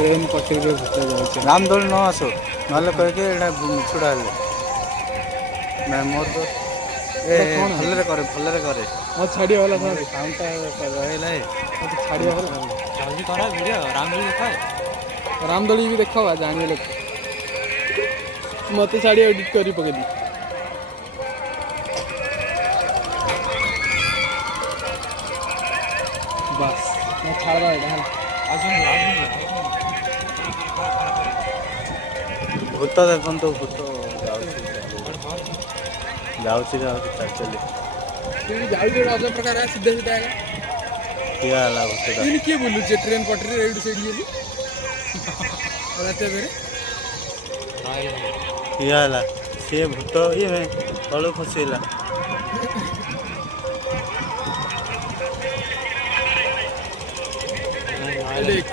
train पटरी भूत जाऊँ रामदोल न आसो ना कह छुड़ा ना मोर तो भलरे करे मत छाड़ी वाला था साउंडटा रहिला छाड़ी वाला जल्दी करा वीडियो रामदोल देखा रामदोली भी देखा हुआ जानिए लोग मत छाड़ी एडिट करी पके दी बस मैं छाड़ रहा भूत देखो भूत जाऊँ चल चली जाऊँ अजब प्रकार है सीधे सीधे आएगा किया भूत किए बोलू ट्रेन पटरी एड से रात किया सी भूत ये तलू खसला एक